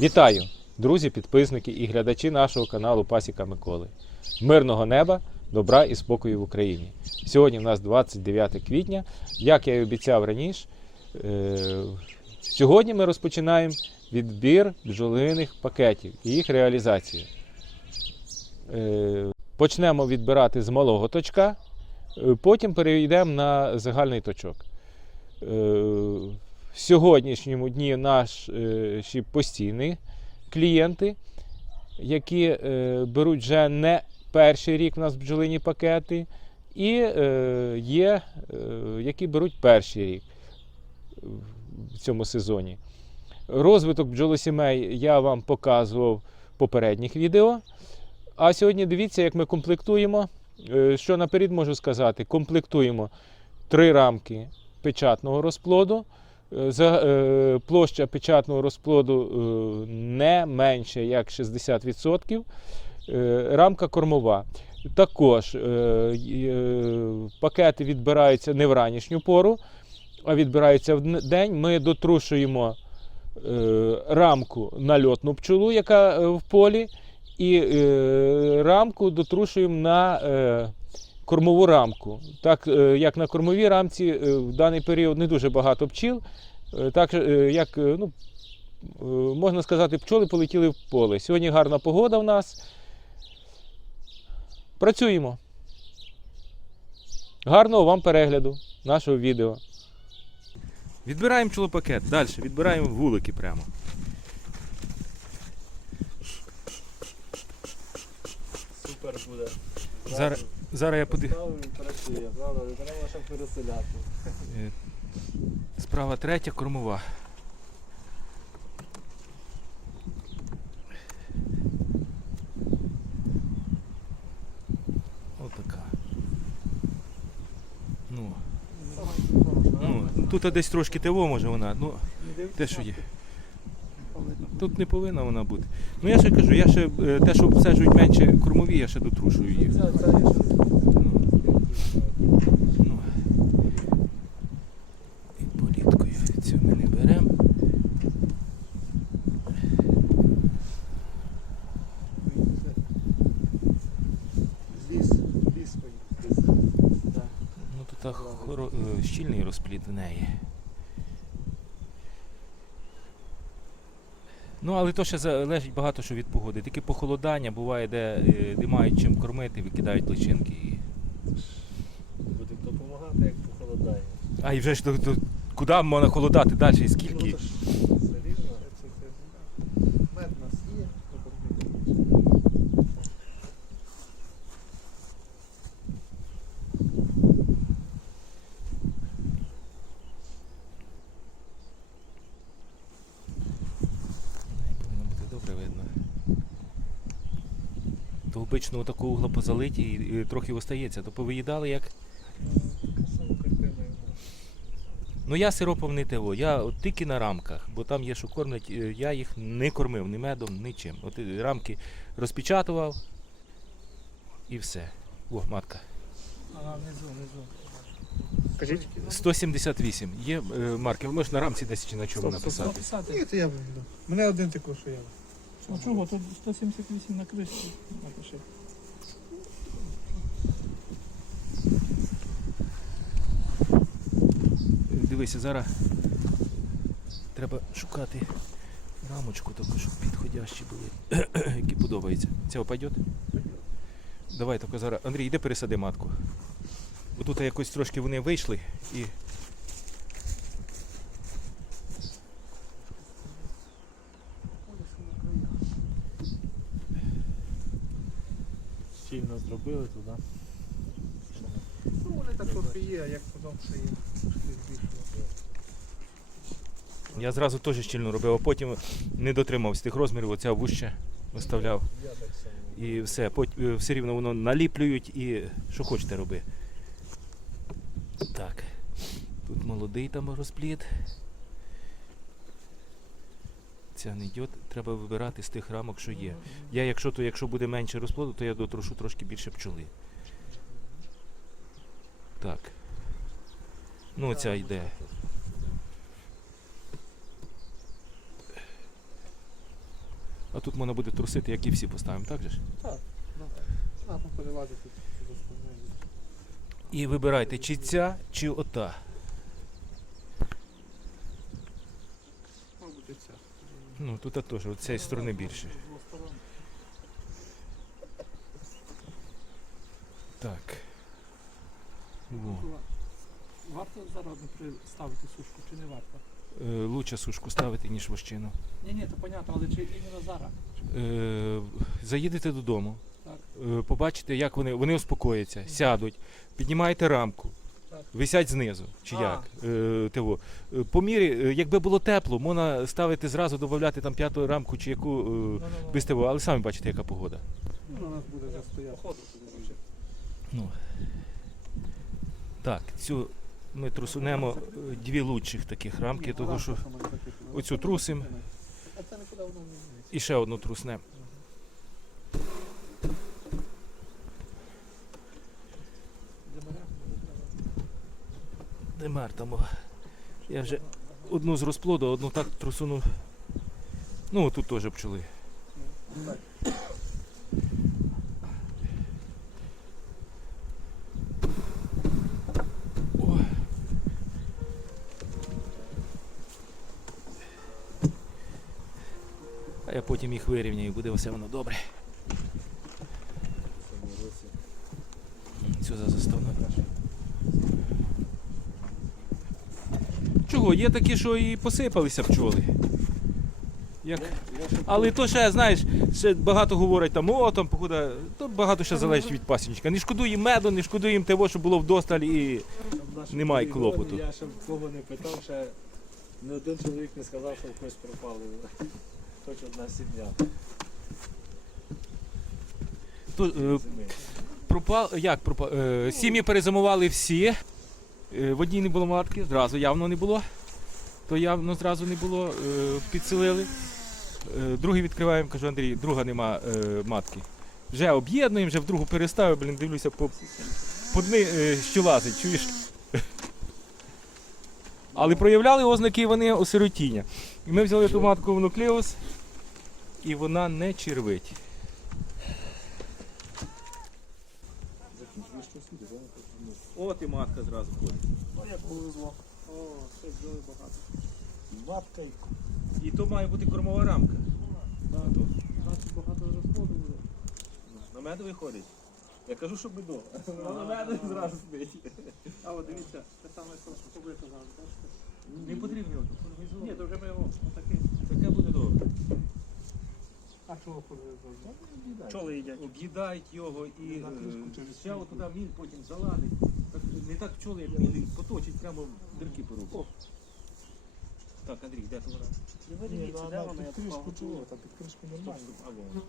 Вітаю, друзі, підписники і глядачі нашого каналу Пасіка Миколи. Мирного неба, добра і спокою в Україні. Сьогодні в нас 29 квітня. Як я і обіцяв раніше, е, сьогодні ми розпочинаємо відбір бджолиних пакетів і їх реалізацію. Е, Почнемо відбирати з малого точка, е, потім перейдемо на загальний точок. Е, В сьогоднішньому дні наші постійні клієнти, які е, беруть вже не перший рік у нас бджолині пакети, і е, є, е, які беруть перший рік в цьому сезоні. Розвиток бджолосімей я вам показував в попередніх відео. А сьогодні дивіться, як ми комплектуємо. Е, Що наперед можу сказати? Комплектуємо три рамки печатного розплоду. Е, е, площа печатного розплоду е, не менше як 60%. Е, рамка кормова. Також пакети відбираються не в ранішню пору, а відбираються в день. Ми дотрушуємо рамку на льотну пчолу, яка в полі, і рамку дотрушуємо на кормову рамку. Так е, як на кормовій рамці е, в даний період не дуже багато пчіл, е, так як ну, можна сказати, пчоли полетіли в поле. Сьогодні гарна погода в нас. Працюємо. Гарного вам перегляду нашого відео. Відбираємо пчолопакет. Далі відбираємо вулики прямо. Супер буде. Зараз, зараз я. Справа переселяти. Е, Справа третя кормова. Отака. Ну, ну, тут десь трошки тево може вона, ну те, що є. Тут не повинна вона бути. Ну я ще кажу, я ще е, те, що обсаджують менше кормові, я ще дотрушую їх. Ця, ця є щось. Ну, і політкою цю ми не беремо. Ліс, ліс поїхав. Ну тут так хоро... е, щільний розплід в неї. Ну, але то ще залежить багато що від погоди. Тільки похолодання буває, де е, не мають чим кормити, викидають личинки. І... Будемо допомагати, як похолодає. А і вже ж куди можна холодати далі і скільки? Ну, то ж все рівно. Це, це, мед у нас є. Ай, Повинно бути добре видно. То обично отаку угла позалиті і, і трохи остається, то повиїдали як. Ну я сиропом не ТО, я от тільки на рамках, бо там є, що кормлять, е, я їх не кормив ні медом, нічим. От е, рамки розпечатував і все. О, матка. А, внизу, внизу. Кажіть? 178. Є е, марки, можеш на рамці десь чи на чому написати. Написати. Ні, то я буду. Мене один також, що я. Ну чого, тут 178 на кришці напиши. Дивися, зараз треба шукати рамочку таку, щоб підходящі були, які подобаються. Це опадет? Давай тільки зараз. Андрій, йди пересади матку. Отут якось трошки вони вийшли і. Щільно зробили туди. Ну, вони так трохи є, а як потім ще є. Я зразу теж щільно робив, а потім не дотримався тих розмірів, оця вужче виставляв. І все, е, все рівно воно наліплюють і що хочете роби. Так. Тут молодий там розплід. Ця не йде, треба вибирати з тих рамок, що є. Я, якщо то, якщо буде менше розплоду, то я дотрошу трошки більше пчоли. Так. Ну, ця йде. А тут можна буде трусити, як і всі поставимо, так же ж? Так, ну, треба перелазити. І вибирайте, чи ця, чи ота. Мабуть, оця. Ну, тут теж, з цієї сторони більше. Так. Во. Варто зараз ставити сушку чи не варто? Е, лучше сушку ставити, ніж вощину. Ні, ні, то понятно, але чи іменно зараз? Е, заїдете додому, Так. е, побачите, як вони, вони успокояться, сядуть, піднімаєте рамку, Так. висять знизу, чи А. як. Е, того. Е, По мірі, е, якби було тепло, можна ставити зразу, додати там п'яту рамку чи яку е, Ну, без того, але самі бачите, яка погода. Ну, у нас буде вже стояти. Ну. Так, цю ми трусунемо е, дві лучших таких рамки, тому що оцю зміниться. і ще одну труснемо. Демар там. Я вже одну з розплоду, одну так трусуну. Ну, тут теж пчоли. Потім їх вирівняю, буде все воно добре. Цю за заставну. Чого? Є такі, що і посипалися пчоли. Як... Але то ще, знаєш, ще багато говорять там, о, там погода, то багато ще залежить від пасічника. Не шкодуємо меду, не шкодуємо того, що було вдосталь і. Немає клопоту. Я ще кого не питав, ще не один чоловік не сказав, що в когось пропали. Хоч одна сім'я. То, е, пропал, як пропал, е, сім'ї перезимували всі. Е, в одній не було матки, зразу явно не було. То явно зразу не було, е, підселили. Е, другий відкриваємо, кажу, Андрій, друга нема е, матки. Вже об'єднуємо, вже в другу переставив, блін, дивлюся, по, по дни е, що лазить, чуєш? Але проявляли ознаки вони осиротіння. І ми взяли ту матку в нуклеус, і вона не червить. От і матка зразу ходить. Ну, як повезло. О, це бджоли багато. Матка і І то має бути кормова рамка. Багато розплоду буде. На меду виходить. Я кажу, що бидо. На меду зразу спить. А от дивіться, те саме, що ви казали, бачите? Не потрібно. Ні, то вже ми його отаке. Таке буде добре. А чого повезло? Пчоли їдять. Об'їдають його і На ще кришку. міль потім заладить. Так, не так пчоли, як мілі, поточить прямо в дирки поруб. Так, Андрій, де то вона? Ні, Дивіться, де вона, під кришку чого? Там під кришку нормально. А, вон.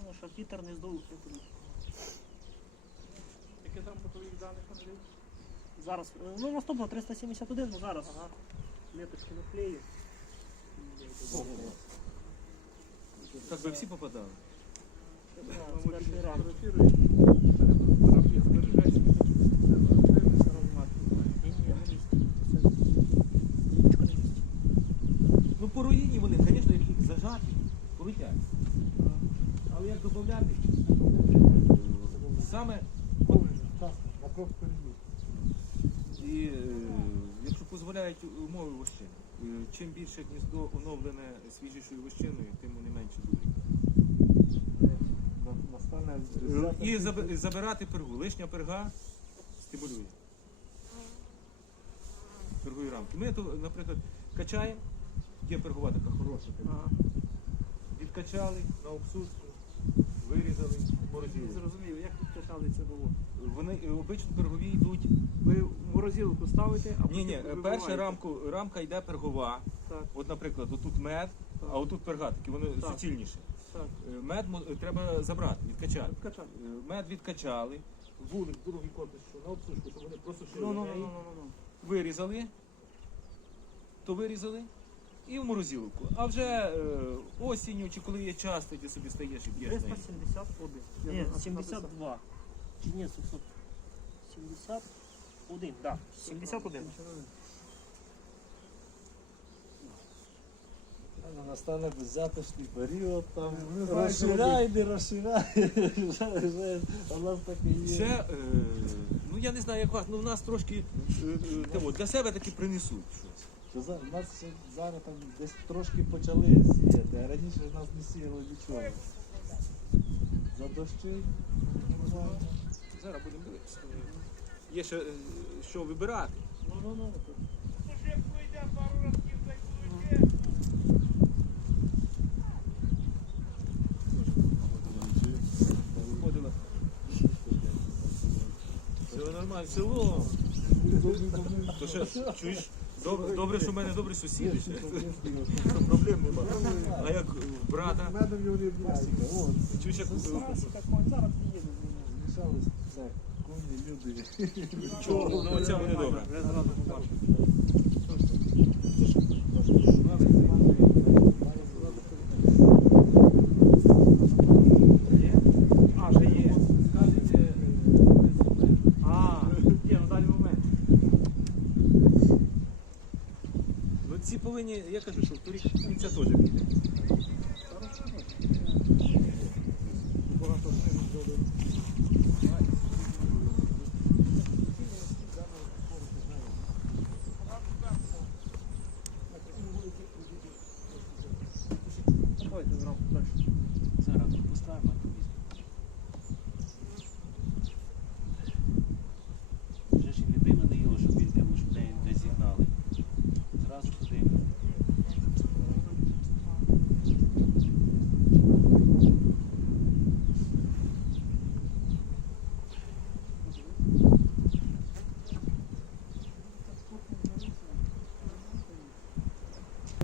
Воно, щоб вітер не здув. Яке там по твоїх даних Андрій? Зараз, е, ну наступно 371, ну зараз. Ага. Меточки наклею. Так би всі попадали. Перший раз. Ну по руїні вони, звісно, як їх зажати, полетять. Але як додати, саме на крок перейду. І е, якщо дозволяють умови вощин, е, чим більше гніздо оновлене свіжішою вощиною, тим вони менше дурять. І заби- забирати пергу. Лишня перга стимулює. Пергові рамки. Ми то, наприклад, качаємо, є пергова така хороша. Ага. Відкачали на обсудку, вирізали, морозили. Не зрозумів, як тут качали це було? Вони е, обично пергові йдуть. Ви морозилку ставите, а Ні, потім ні, вибиваєте. перша рамку, рамка йде пергова. Так, От, наприклад, отут мед, а отут перга, такі вони Так. суцільніші. так. Е, Мед мо- е, треба забрати, відкачати. Качали. Е, Мед відкачали, вулик, другий корпус, що на обсушку, щоб вони просто Ну, ну, ну, ну, ну, ну. вирізали, то вирізали і в морозилку. А вже е, осінню чи коли є час, тоді собі стаєш і б'єш нею. 371. Ні, 72. Чи ні, 700. 71, так. 71. Настане беззяточний період, там що розширяй, не розширяй. Вже- вже нас так і є. Ще, е, ну я не знаю, як вас, ну в нас трошки е, е, того, для себе таки принесуть щось. Що за- У нас ще зараз там десь трошки почали сіяти, а раніше в нас не сіяло нічого. За дощі. Зараз будемо дивитися. Є ще е, що вибирати. Ну, ну, ну. Виходила. Все нормально, село. Чуєш, добре, добре, що в мене добрі сусіди. ще. Проблем немає. А як у брата, в його не от. чуєш, як коні, люди. Чого? Ну оця буде добре. Я зразу побачив. Є? А, вже є. А, є, ну далі момент. Ну ці я кажу, що в торік це теж піде. Давайте зразу далі. Зараз тут поставимо. Вже ж і не дивно його, щоб він тим уж день де зігнали. Зразу туди.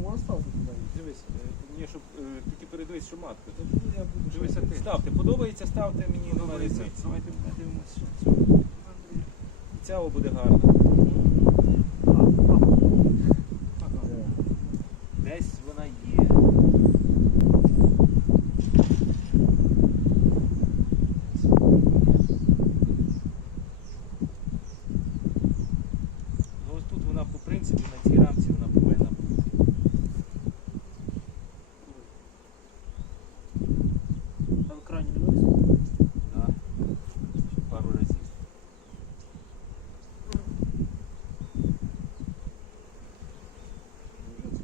Можна ставити туди? Дивись, е, мені щоб е, Я буду Дивися ти. Ставте, подобається, ставте мені номер і це. Давайте подивимося. Ця буде гарна. Десь вона є. Ну ось тут вона по принципі на цій рамці вона повинна бути. На екрані не висить. Да. Ще пару разів.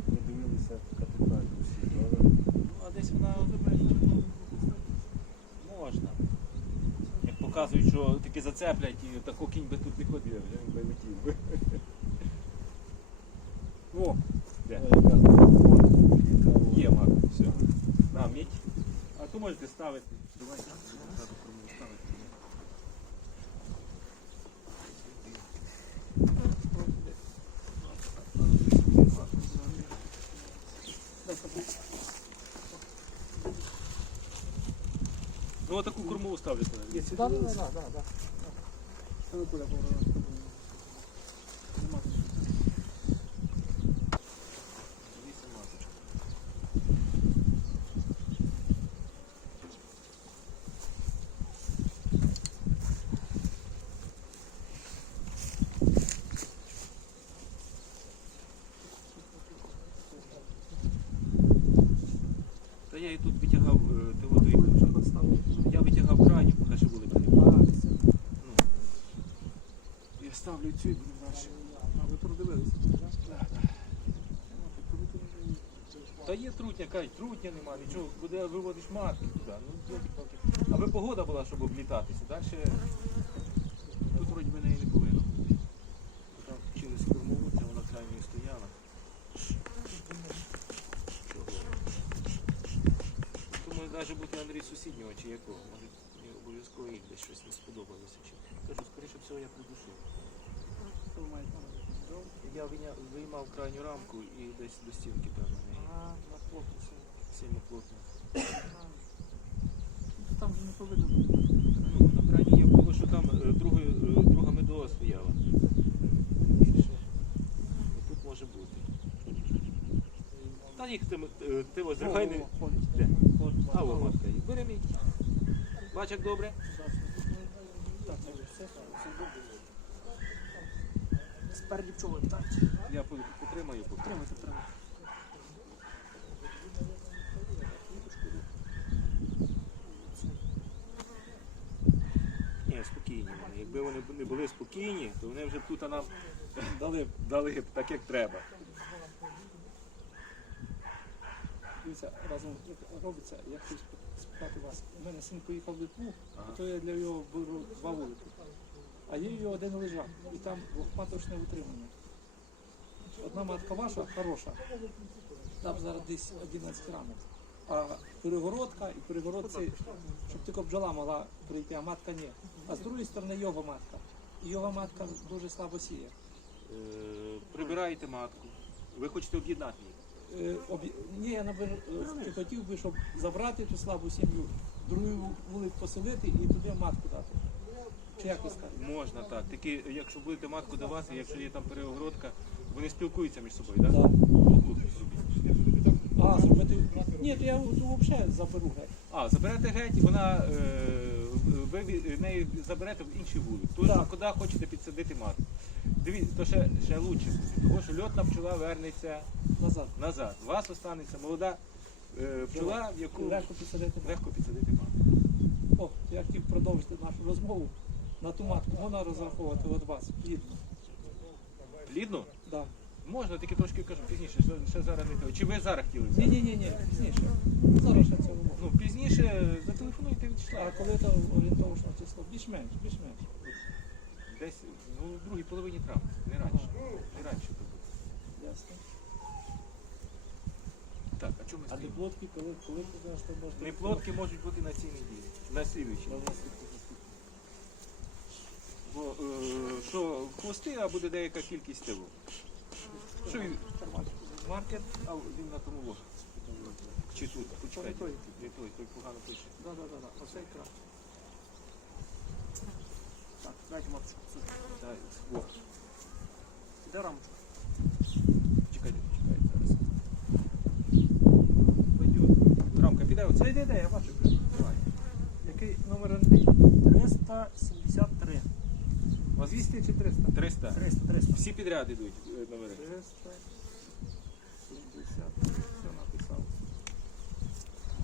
Подивилися капітально всі, але Ну, а десь вона можна. Як таки зацеплять і тако кінь би тут не ходив, він би летів би. О, де? Є мак, все. На, мідь. А то можете ставити. Давайте зразу пробуємо ставити. Ну кормову ставлю. Так. Це не куля повинна. Нема. Я і тут витягав е, ти воду. Я витягав крайню, поки ще були крайні. Ну, я цю і буду далі. А ви продивилися? Та є трутня, кажуть, трутня нема, нічого, куди виводиш матки туди. Ну. Аби погода була, щоб облітатися. Далі тут вроді би неї не повинно бути. Там через кормову, це вона крайньою стояла. Тому може бути Андрій сусіднього чи якого. Може обов'язково їх десь щось не сподобалося. Кажу, скоріше всього я придушив. Я виня- виймав крайню рамку і десь до стінки, певно, неї. Сильно плотно. Там вже не повинно бути. Ну, на крайній є було, що там е, другою, е, друга медова стояла. Більше. І тут може бути. Та їх тим, е, ти возривай не. Де? А, матка. є. Бери мій. Бач, як добре. Так, все, все добре тепер рівчого питається. Я потримаю, потримаю. Тримайте, Ні, спокійні вони. Якби вони не були спокійні, то вони вже б тут нам дали, дали б так, як треба. Дивіться, разом робиться, я хочу спитати вас. У мене син поїхав в Литву, а то я для його беру два вулики. А є його один лежак, і там двохматочне утримання. Одна матка ваша хороша, там зараз десь 11 рамок. А перегородка і перегородці, щоб тільки бджола могла прийти, а матка ні. А з другої сторони його матка. І його матка дуже слабо сіє. Е, прибираєте матку. Ви хочете об'єднати їх. Е, об'є- Ні, я набер... е, хотів би, щоб забрати ту слабу сім'ю, другий вулик поселити і туди матку дати. Чи як ви скажете? Можна так. Тільки якщо будете матку давати, якщо є там перегородка, вони спілкуються між собою, так? Да. А, зробити. Ні, то я взагалі заберу геть. А, заберете геть, вона е, ви від неї заберете в інший вулик. Тож Так. куди хочете підсадити матку. Дивіться, то ще, ще лучше буде, тому що льотна пчола вернеться Назад. назад. У вас останеться молода е, пчола, в яку Легко підсадити. легко підсадити матку. О, я хотів продовжити нашу розмову. На ту матку можна розраховувати від вас. Плідно. Плідно? Да. Можна, тільки трошки кажу пізніше, ще, ще зараз не то. Чи ви зараз хотіли? Ні, ні, ні, ні, пізніше. Зараз ще цього можна. Ну, пізніше зателефонуйте від А числа. коли то орієнтовочне число? Більш-менш, більш-менш. Десь ну, в другій половині травня, не раніше. Не раніше то буде. Ясно. Так, а чому ми А стоїмо? неплодки, коли, коли ти знаєш, що можна? Неплодки можуть бути на цій неділі, на слідуючій. Бо е, Е, що хвости, а буде деяка кількість тилу. Що він? Маркет, а він на тому ложці. Чи тут? Почекайте. Той, той, погано пише. Так, так, так, оцей край. Так, дайте маркет. Так, о. Де рамочка? Чекайте, чекайте зараз. Рамка піде, оце йде, я бачу. Який номер 307. 200 чи 300? 300. 300, 300. Всі підряд йдуть е, номери. 370. Все написав.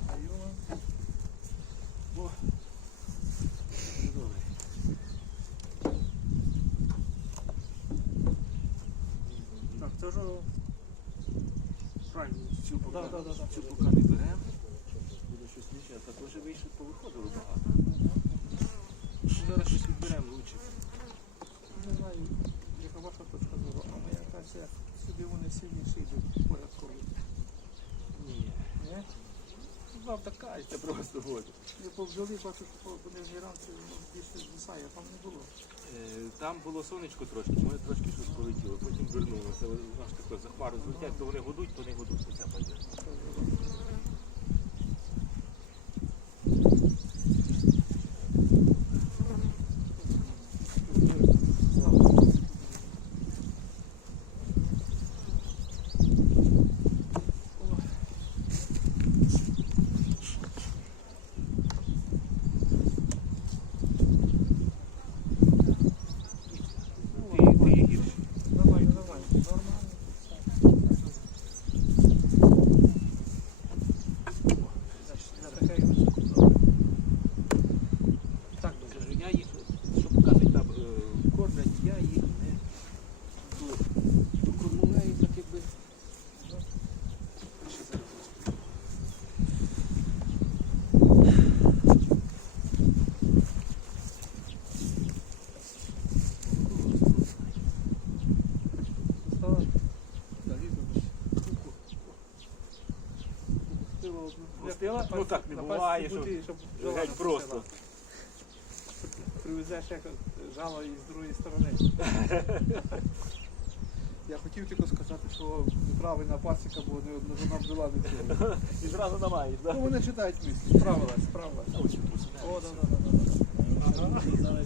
Вам. О, добре. Так, це ж правильно. Цю поки, Да, да, да, да. цю поки не беремо. Буде щось інше, а також вийшло, повиходило багато. Зараз щось відберемо лучше. Не знаю, точка зору, а моя кація сюди вони сильніші йдуть порядкові. Ні. Вам так кажете просто от. Я повзяли, бачу, що вони в ну, більше звисає, там не було. Там було сонечко трошки, може трошки щось полетіло, потім вернулося. Знаєш, таке за хмару злетять, то вони гудуть, то не гудуть. Оце пойде. Ти, ти є гірший. Нормально, нормально, нормально. Для таке Так, кажу, я їх, що показують там е, кормлять, я їх не до, до кормулею, так якби. ну, ще зараз розповім. стало. Пустила? Ну так не буває, що щоб геть просто. Привезеш як жало із другої сторони. Я хотів тільки сказати, що неправильна пасіка, бо не одна жона бджола не цього. І зразу намаєш, так? Ну вони читають мислі. Справилась, справилась. О, да, да, да,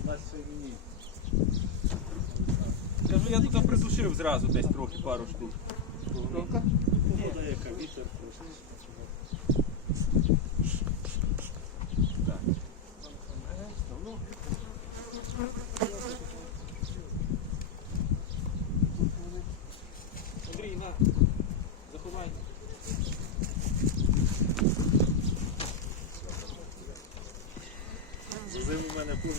я тут придушив зразу десь трохи пару штук. Погода яка, вітер трошки. Так. Ну, Андрій, на, заховай. За зиму в мене повністю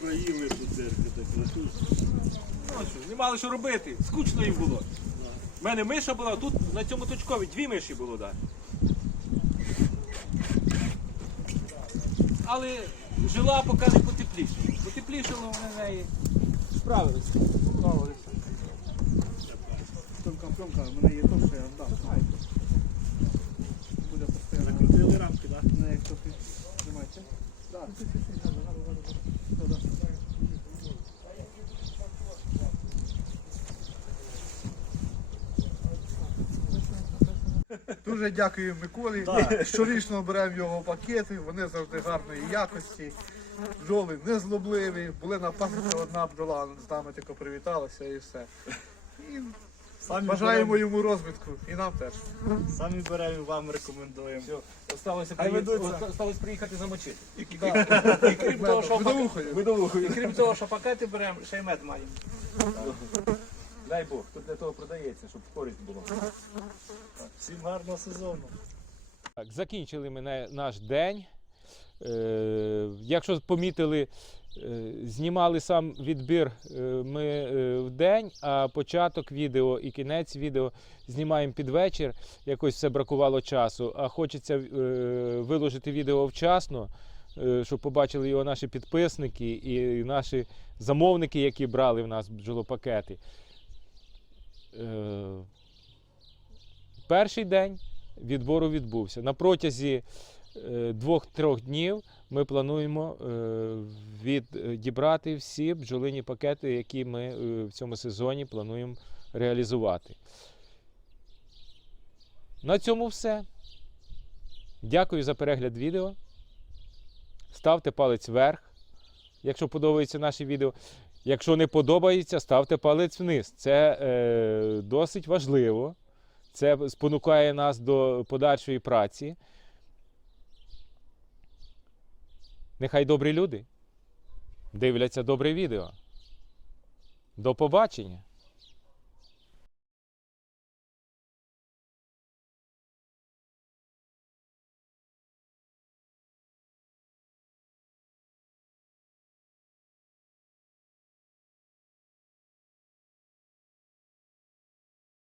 Проїли по церкві так. Ну що, не мали що робити, скучно їм було. У мене миша була, тут на цьому точкові дві миші було, так. Але жила, поки не потеплішало. Потеплішало вони неї. Справилися. Справилися. Тонка пленка, в мене є тонка, я дам. Буде постійно. Закрутили рамки, так? Не, як трохи тримайте. Так. Дуже дякую Миколі. Щорічно беремо його пакети, вони завжди гарної якості. Бджоли не злобливі, були на пасіці одна бджола з нами тільки привіталася і все. І Самі бажаємо беремо, йому розвитку і нам теж. самі беремо, вам рекомендуємо. Осталося, Хай приїхати, ведуться. осталось приїхати замочити. І крім того, що Видовухою. і крім того, що пакети беремо, ще й мед маємо. Дай Бог, тут для того продається, щоб користь була. Всім гарного сезону. Так, закінчили ми наш день. Е, якщо помітили, е, знімали сам відбір е, ми в день, а початок відео і кінець відео знімаємо під вечір. Якось все бракувало часу. А хочеться виложити відео вчасно, щоб побачили його наші підписники і наші замовники, які брали в нас бджолопакети. Перший день відбору відбувся. На протязі двох-трьох днів ми плануємо е, відібрати всі бджолині пакети, які ми е, в цьому сезоні плануємо реалізувати. На цьому все. Дякую за перегляд відео. Ставте палець вверх, якщо подобається наше відео. Якщо не подобається, ставте палець вниз. Це е, досить важливо. Це спонукає нас до подальшої праці. Нехай добрі люди дивляться добре відео. До побачення!